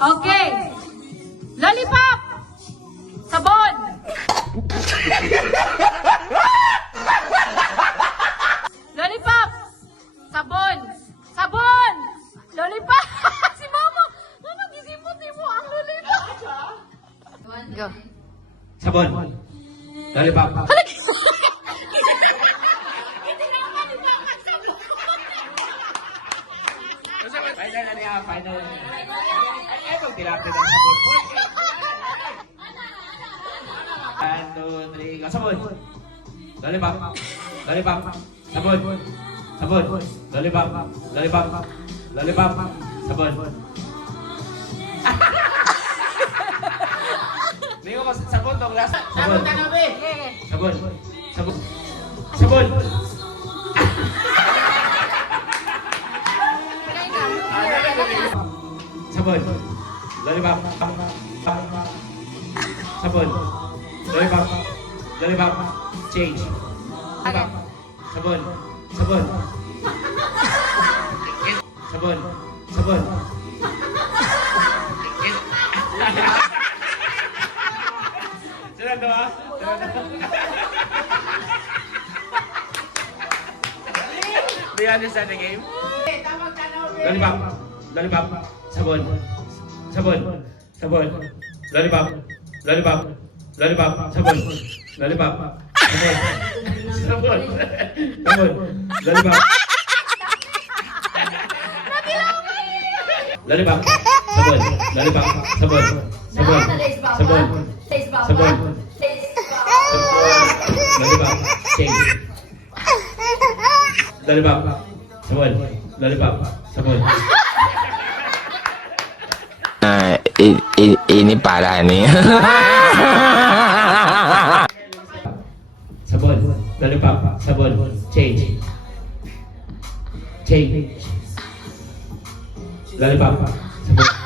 Okay. Lollipop. Sabon. Lollipop. Sabon. Sabon. Lollipop. Si Mama. Ano gisimot mo ang lollipop? Go. Sabon. Lollipop. Final na niya, final. Ay, magtilapin ang sabon. 1, 2, 3, go. Sabon. Lollipop. Lollipop. Sabon. Sabon. Lollipop. Lollipop. Lollipop. Sabon. Hindi ko mas sabon tong last. Sabon. Sabon. Sabon. Sabon. Sabon. Lollipop. Sabon. Lollipop. Lollipop. Change. Okay. Sabon. Sabon. Sabon. Sabon. Sunod na ba? Do you understand the game? Lollipop. Lollipop. Sabon. Sabon. Sabon. Lollipop. Lollipop. Lollipop. Sabon. Lollipop. Sabon. Sabon. Sabon. Lollipop. Lollipop. Sabon. Lollipop. Sabon. Sabon. Sabon. Sabon. Lollipop. Change. Lollipop. Sabon. Lollipop. Sabon. Ini parah nih. Sabon. Lollipop. Sabon. Change. Change. Lollipop. Sabon.